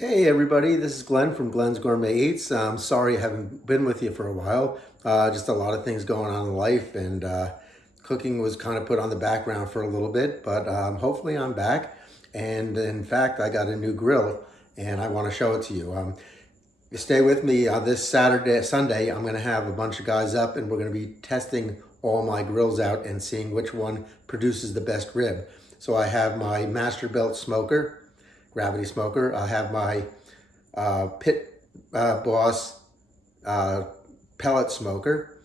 Hey everybody, this is Glenn from Glenn's Gourmet Eats. I'm sorry I haven't been with you for a while. Just a lot of things going on in life, and cooking was kind of put on the background for a little bit, but hopefully I'm back. And in fact, I got a new grill and I want to show it to you. You stay with me this Sunday. I'm going to have a bunch of guys up and we're going to be testing all my grills out and seeing which one produces the best rib. So I have my Masterbuilt smoker, gravity smoker. I have my Pit Boss uh, pellet smoker.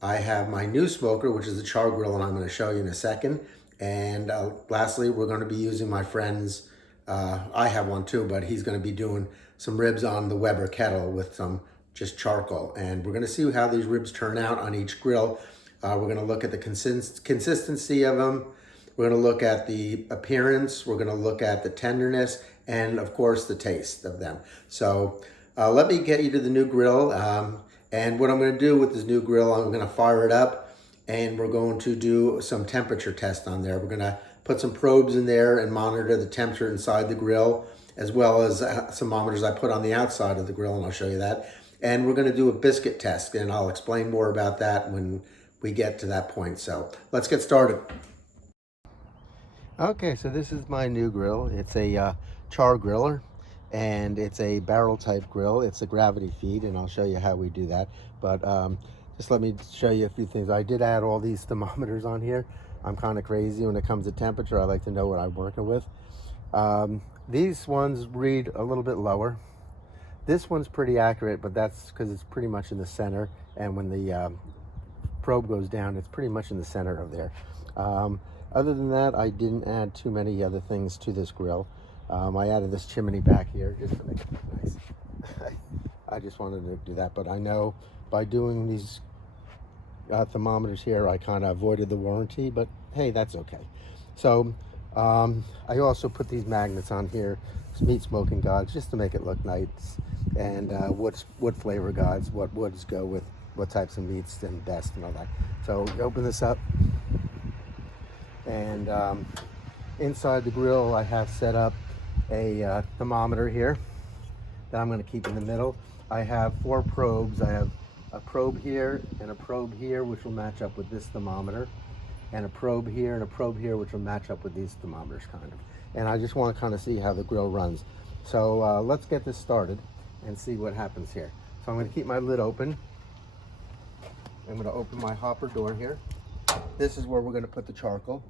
I have my new smoker, which is a Char-Grill, and I'm going to show you in a second. And lastly, we're going to be using my friend's, I have one too, but he's going to be doing some ribs on the Weber kettle with some just charcoal. And we're going to see how these ribs turn out on each grill. We're going to look at the consistency of them. We're going to look at the appearance. We're going to look at the tenderness and, of course, the taste of them. So let me get you to the new grill. And what I'm going to do with this new grill, I'm going to fire it up and we're going to do some temperature test on there. We're going to put some probes in there and monitor the temperature inside the grill, as well as some thermometers I put on the outside of the grill, and I'll show you that. And we're going to do a biscuit test, and I'll explain more about that when we get to that point. So let's get started. Okay, so this is my new grill. It's a Char-Griller, and it's a barrel type grill. It's a gravity feed, and I'll show you how we do that. But just let me show you a few things. I did add all these thermometers on here. I'm kind of crazy when it comes to temperature. I like to know what I'm working with. These ones read a little bit lower. This one's pretty accurate, but that's because it's pretty much in the center, and when the probe goes down, it's pretty much in the center of there. Other than that, I didn't add too many other things to this grill. I added this chimney back here just to make it look nice. I just wanted to do that, but I know by doing these thermometers here, I kind of avoided the warranty, but hey, that's okay. So I also put these magnets on here, meat smoking guides, just to make it look nice, and wood flavor guides, what woods go with what types of meats and best and all that. So you open this up, and inside the grill I have set up a thermometer here that I'm going to keep in the middle. I have 4 probes. I have a probe here and a probe here, which will match up with this thermometer, and a probe here and a probe here, which will match up with these thermometers kind of. And I just want to kind of see how the grill runs. So let's get this started and see what happens here. So I'm going to keep my lid open. I'm going to open my hopper door here. This is where we're going to put the charcoal.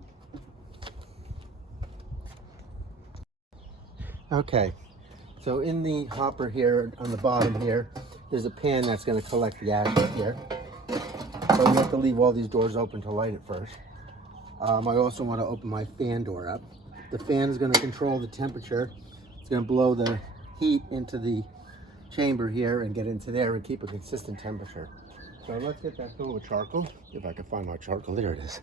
Okay, so in the hopper here on the bottom here, there's a pan that's going to collect the ashes here. But we have to leave all these doors open to light it first. I also want to open my fan door up. The fan is going to control the temperature. It's going to blow the heat into the chamber here and get into there and keep a consistent temperature. So let's get that filled with charcoal. If I can find my charcoal, there it is.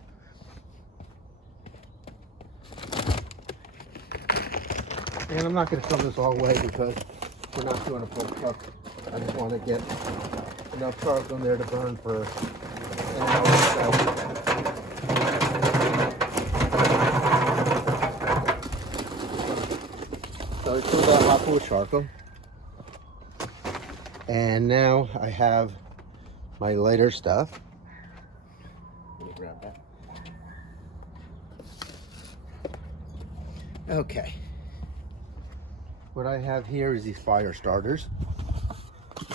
And I'm not going to fill this all the way because we're not doing a full cook. I just want to get enough charcoal in there to burn for an hour or so. So I filled that hopper with charcoal. And now I have my lighter stuff. Let me grab that. Okay. What I have here is these fire starters,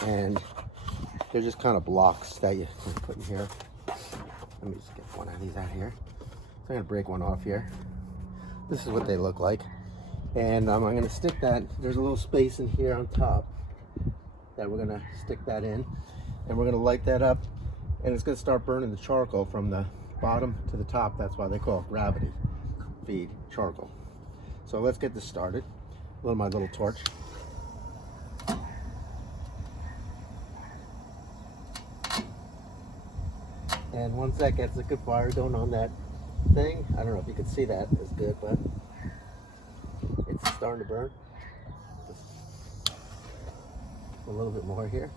and they're just kind of blocks that you can put in here. Let me just get one of these out here. So I'm gonna break one off here. This is what they look like. And I'm gonna stick that, there's a little space in here on top that we're gonna stick that in, and we're gonna light that up, and it's gonna start burning the charcoal from the bottom to the top. That's why they call it gravity feed charcoal. So let's get this started. My little torch. And once that gets a good fire going on that thing, I don't know if you can see that as good, but it's starting to burn. Just a little bit more here.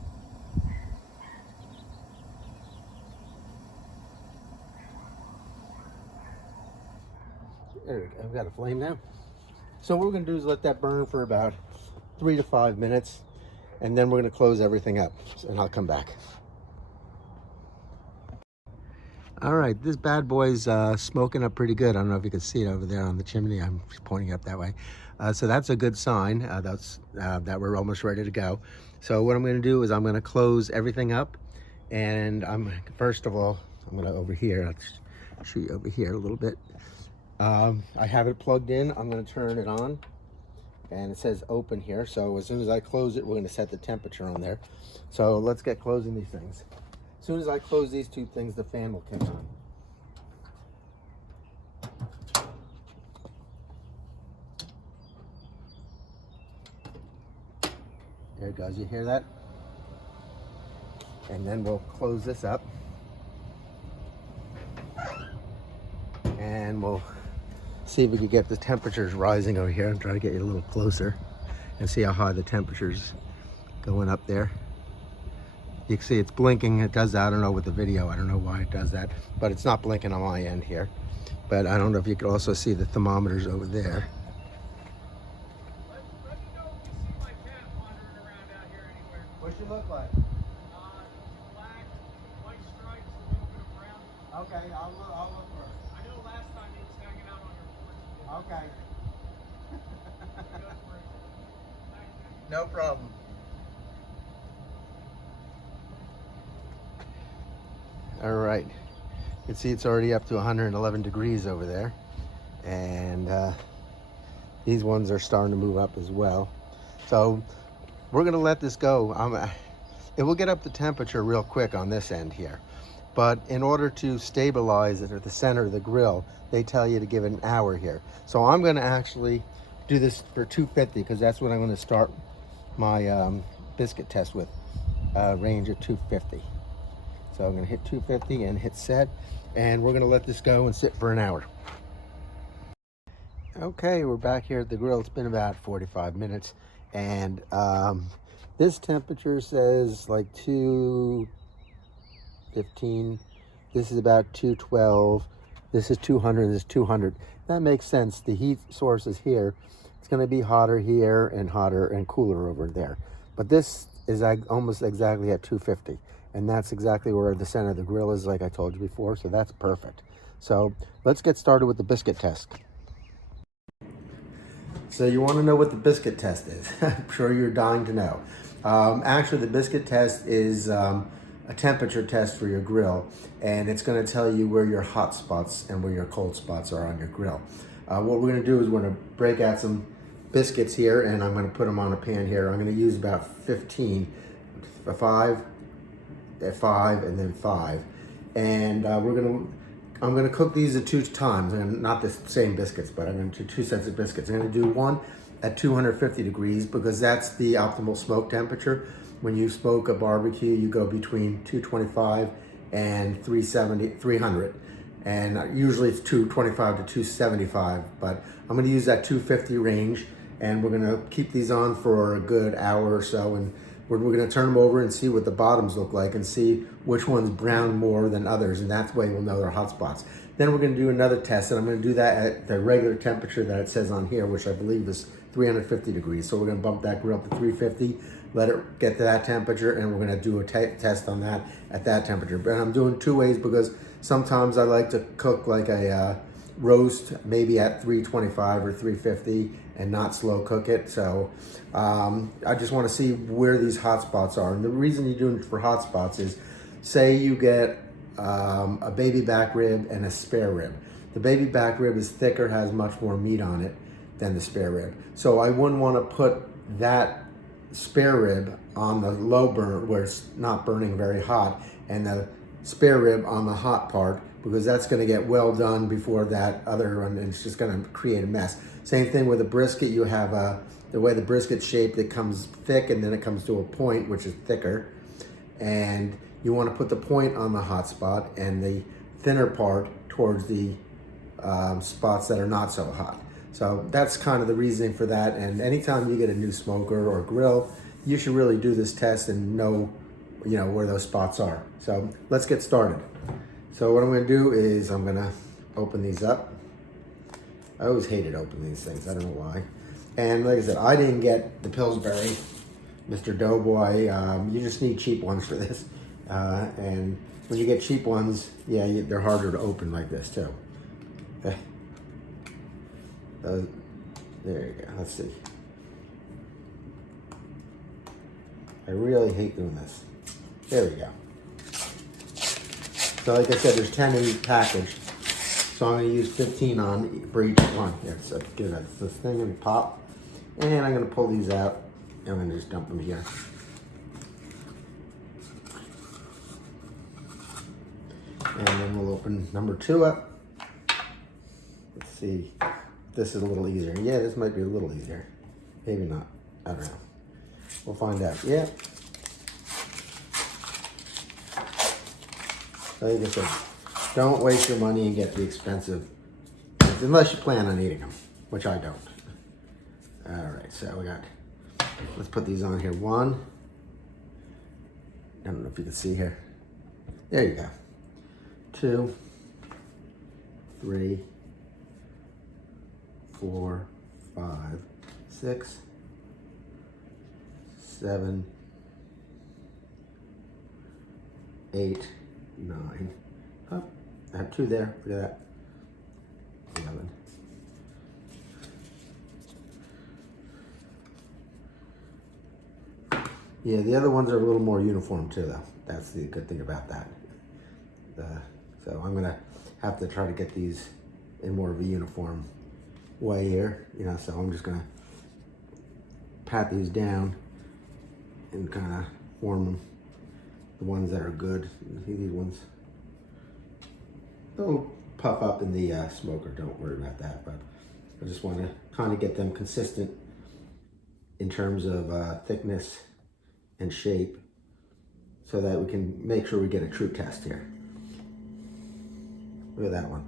There we go. I've got a flame now. So what we're going to do is let that burn for about 3 to 5 minutes, and then we're going to close everything up, and I'll come back. All right, this bad boy's smoking up pretty good. I don't know if you can see it over there on the chimney. I'm pointing up that way. So that's a good sign that we're almost ready to go. So what I'm going to do is I'm going to close everything up, and first of all, I'm going to over here. I'll show you over here a little bit. I have it plugged in. I'm going to turn it on, and it says open here. So as soon as I close it, we're going to set the temperature on there. So let's get closing these things. As soon as I close these two things, the fan will kick on. There it goes, you hear that? And then we'll close this up. And we'll see if we can get the temperatures rising over here. I'm trying to get you a little closer and see how high the temperature's going up there. You can see it's blinking. It does that. I don't know with the video. I don't know why it does that, but it's not blinking on my end here. But I don't know if you could also see the thermometers over there. Let me know if you see my cat wandering around out here anywhere. What she look like? Black, white stripes, a little bit of brown. Okay, I'll look for her. I know last time he was hanging out on your porch. Okay. Good for you. Thank you. No problem. All right, you can see it's already up to 111 degrees over there, and these ones are starting to move up as well. So we're gonna let this go. It will get up the temperature real quick on this end here, but in order to stabilize it at the center of the grill, they tell you to give it an hour here. So I'm gonna actually do this for 250 because that's what I'm gonna start my biscuit test with, range of 250. So I'm going to hit 250 and hit set, and we're going to let this go and sit for an hour. Okay, we're back here at the grill. It's been about 45 minutes, and this temperature says like 215. This is about 212. This is 200. This is 200. That makes sense. The heat source is here. It's going to be hotter here and hotter and cooler over there. But this is almost exactly at 250. And that's exactly where the center of the grill is, like I told you before, so that's perfect. So let's get started with the biscuit test. So you want to know what the biscuit test is. I'm sure you're dying to know. Actually, the biscuit test is a temperature test for your grill, and it's going to tell you where your hot spots and where your cold spots are on your grill. What we're going to do is we're going to break out some biscuits here, and I'm going to put them on a pan here. I'm going to use about 15, 5, at 5 and then 5, and I'm gonna cook these at 2 times, and not the same biscuits, but I'm gonna do 2 sets of biscuits. I'm gonna do one at 250 degrees because that's the optimal smoke temperature. When you smoke a barbecue, you go between 225 and 300, and usually it's 225 to 275, but I'm gonna use that 250 range, and we're gonna keep these on for a good hour or so, and we're going to turn them over and see what the bottoms look like and see which ones brown more than others, and that way we'll know their hot spots. Then we're going to do another test, and I'm going to do that at the regular temperature that it says on here, which I believe is 350 degrees. So we're going to bump that grill up to 350, let it get to that temperature, and we're going to do a test on that at that temperature. But I'm doing 2 ways because sometimes I like to cook like a roast, maybe at 325 or 350, and not slow cook it. So I just want to see where these hot spots are. And the reason you're doing it for hot spots is, say you get a baby back rib and a spare rib. The baby back rib is thicker, has much more meat on it than the spare rib. So I wouldn't want to put that spare rib on the low burn where it's not burning very hot, and the spare rib on the hot part, because that's going to get well done before that other one, and it's just going to create a mess. Same thing with a brisket. You have the way the brisket's shaped, it comes thick and then it comes to a point which is thicker, and you want to put the point on the hot spot and the thinner part towards the spots that are not so hot. So that's kind of the reasoning for that. And anytime you get a new smoker or grill, you should really do this test and know, where those spots are. So let's get started. So what I'm going to do is I'm going to open these up. I always hated opening these things. I don't know why. And like I said, I didn't get the Pillsbury, Mr. Doughboy. You just need cheap ones for this. And when you get cheap ones, yeah, they're harder to open like this too. Okay. There you go. Let's see. I really hate doing this. There we go. So like I said, there's 10 in each package. So I'm going to use 15 on for each one. Here, so give that this thing and pop. And I'm going to pull these out. And I'm going to just dump them here. And then we'll open number 2 up. Let's see. This is a little easier. Yeah, this might be a little easier. Maybe not. I don't know. We'll find out. Yeah. Like I said, don't waste your money and get the expensive ones, unless you plan on eating them, which I don't. All right, so we got, let's put these on here. 1, I don't know if you can see here. There you go. 2, 3, 4, 5, 6, 7, 8, 9. Oh, I have 2 there. Look at that. 11. Yeah, the other ones are a little more uniform too, though. That's the good thing about that. So I'm gonna have to try to get these in more of a uniform way here, you know. So I'm just gonna pat these down and kind of form them. The ones that are good. See these ones? They'll puff up in the smoker. Don't worry about that. But I just want to kind of get them consistent in terms of thickness and shape, so that we can make sure we get a true test here. Look at that one.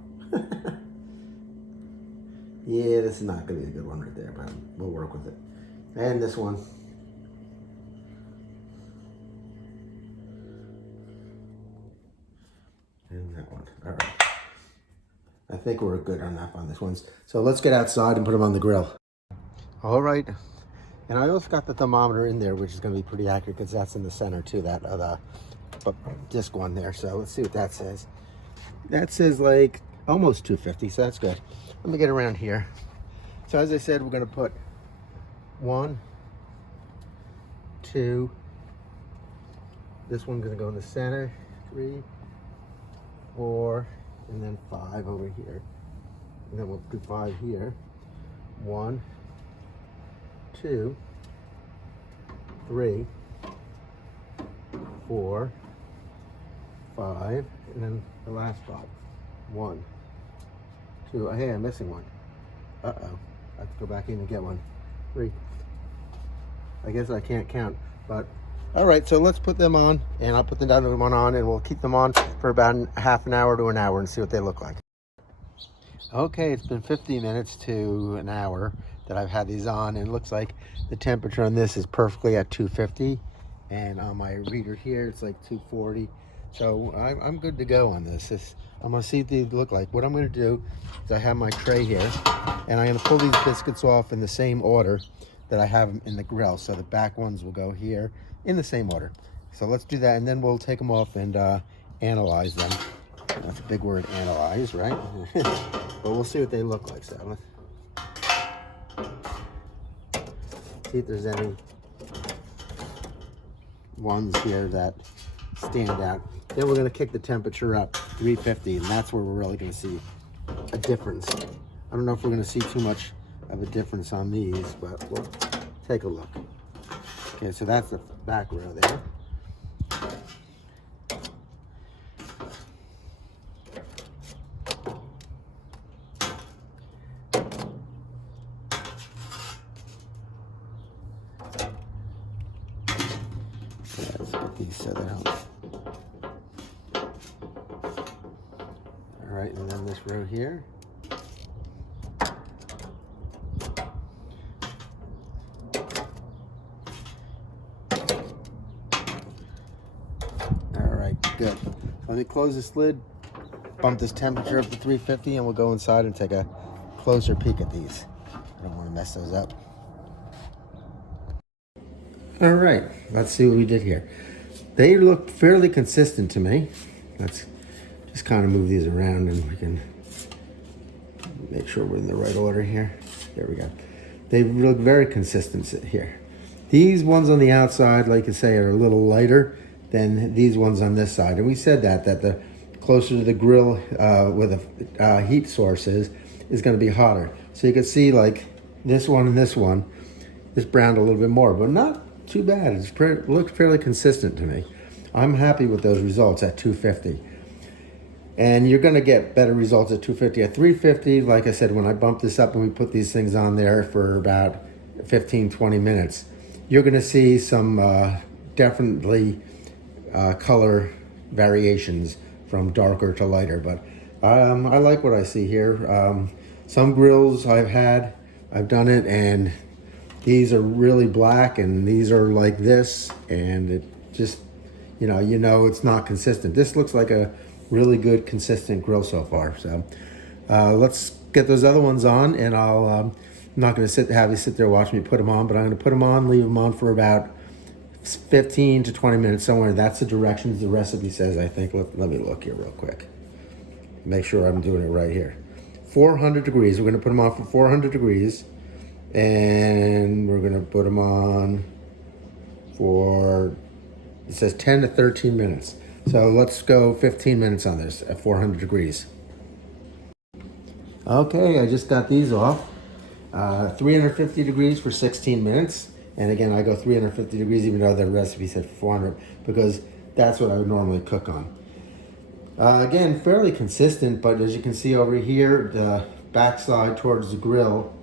Yeah, this is not going to be a good one right there, but we'll work with it. And this one. And that one. All right. I think we're good enough on this one. So let's get outside and put them on the grill. All right. And I also got the thermometer in there, which is going to be pretty accurate because that's in the center too, that disc one there. So let's see what that says. That says like almost 250, so that's good. Let me get around here. So as I said, we're going to put 1, 2. This one's going to go in the center. 3, 4, and then 5 over here. And then we'll do 5 here. 1, 2, 3, 4, 5, and then the last spot. 1, 2. Hey, I'm missing one. Uh-oh. I have to go back in and get one. 3. I guess I can't count, but all right, so let's put them on, and I'll put the other one on, and we'll keep them on for about half an hour to an hour and see what they look like. Okay, it's been 50 minutes to an hour that I've had these on, and it looks like the temperature on this is perfectly at 250, and on my reader here it's like 240. So I'm good to go on this. I'm gonna see what they look like. What I'm gonna do is I have my tray here, and I'm gonna pull these biscuits off in the same order that I have them in the grill. So the back ones will go here in the same order. So let's do that, and then we'll take them off and analyze them. That's a big word, analyze, right? But we'll see what they look like. So let's see if there's any ones here that stand out. Then we're going to kick the temperature up 350, and that's where we're really going to see a difference. I don't know if we're going to see too much of a difference on these, but we'll take a look. Okay, so that's the back row there. Let's get these set out. All right, and then this row here. All right, good. Let me close this lid, bump this temperature up to 350, and we'll go inside and take a closer peek at these. I don't want to mess those up. All right, let's see what we did here. They look fairly consistent to me. Let's just kind of move these around and we can make sure we're in the right order here. There we go. They look very consistent here. These ones on the outside, like I say, are a little lighter than these ones on this side. And we said that the closer to the grill where the heat source is going to be hotter. So you can see like this one and this one, this browned a little bit more, but not too bad. It looks fairly consistent to me. I'm happy with those results at 250. And you're going to get better results at 250. At 350, like I said, when I bump this up and we put these things on there for about 15, 20 minutes, you're going to see some definitely color variations from darker to lighter. But I like what I see here. Some grills I've done it, and these are really black and these are like this, and it just, you know it's not consistent. This looks like a really good consistent grill so far. So let's get those other ones on, and I'm not going to have you sit there watch me put them on, but I'm going to put them on, leave them on for about 15 to 20 minutes somewhere. That's the directions the recipe says, I think. Let me look here real quick. Make sure I'm doing it right here. 400 degrees. We're going to put them on for 400 degrees, and we're going to put them on for, it says 10 to 13 minutes. So let's go 15 minutes on this at 400 degrees. Okay, I just got these off. 350 degrees for 16 minutes. And again, I go 350 degrees even though the recipe said 400, because that's what I would normally cook on. Again, fairly consistent, but as you can see over here, the backside towards the grill,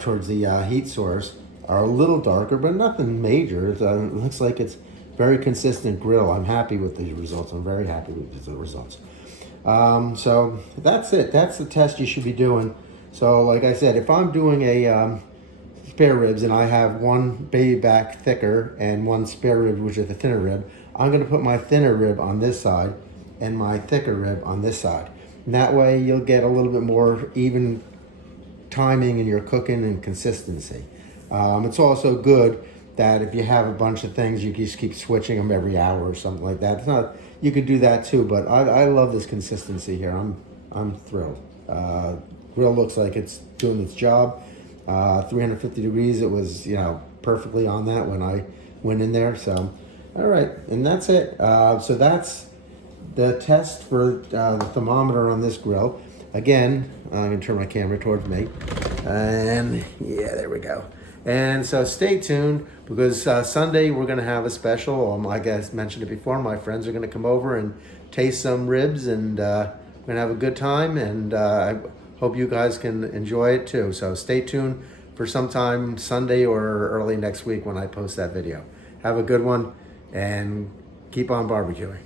towards the heat source, are a little darker, but nothing major. It looks like it's very consistent grill. I'm happy with the results. I'm very happy with the results. So that's it. That's the test you should be doing. So like I said, if I'm doing a spare ribs and I have one baby back thicker and one spare rib, which is the thinner rib, I'm going to put my thinner rib on this side and my thicker rib on this side. And that way you'll get a little bit more even timing in your cooking and consistency. It's also good that if you have a bunch of things, you can just keep switching them every hour or something like that. It's not, you could do that too, but I love this consistency here. I'm thrilled. Grill looks like it's doing its job. 350 degrees, it was, perfectly on that when I went in there. So, all right, and that's it. So that's the test for the thermometer on this grill. Again, I'm gonna turn my camera towards me, and yeah, there we go. And so stay tuned, because Sunday we're gonna have a special. I guess mentioned it before. My friends are gonna come over and taste some ribs, and we're gonna have a good time. And I hope you guys can enjoy it too. So stay tuned for sometime Sunday or early next week when I post that video. Have a good one, and keep on barbecuing.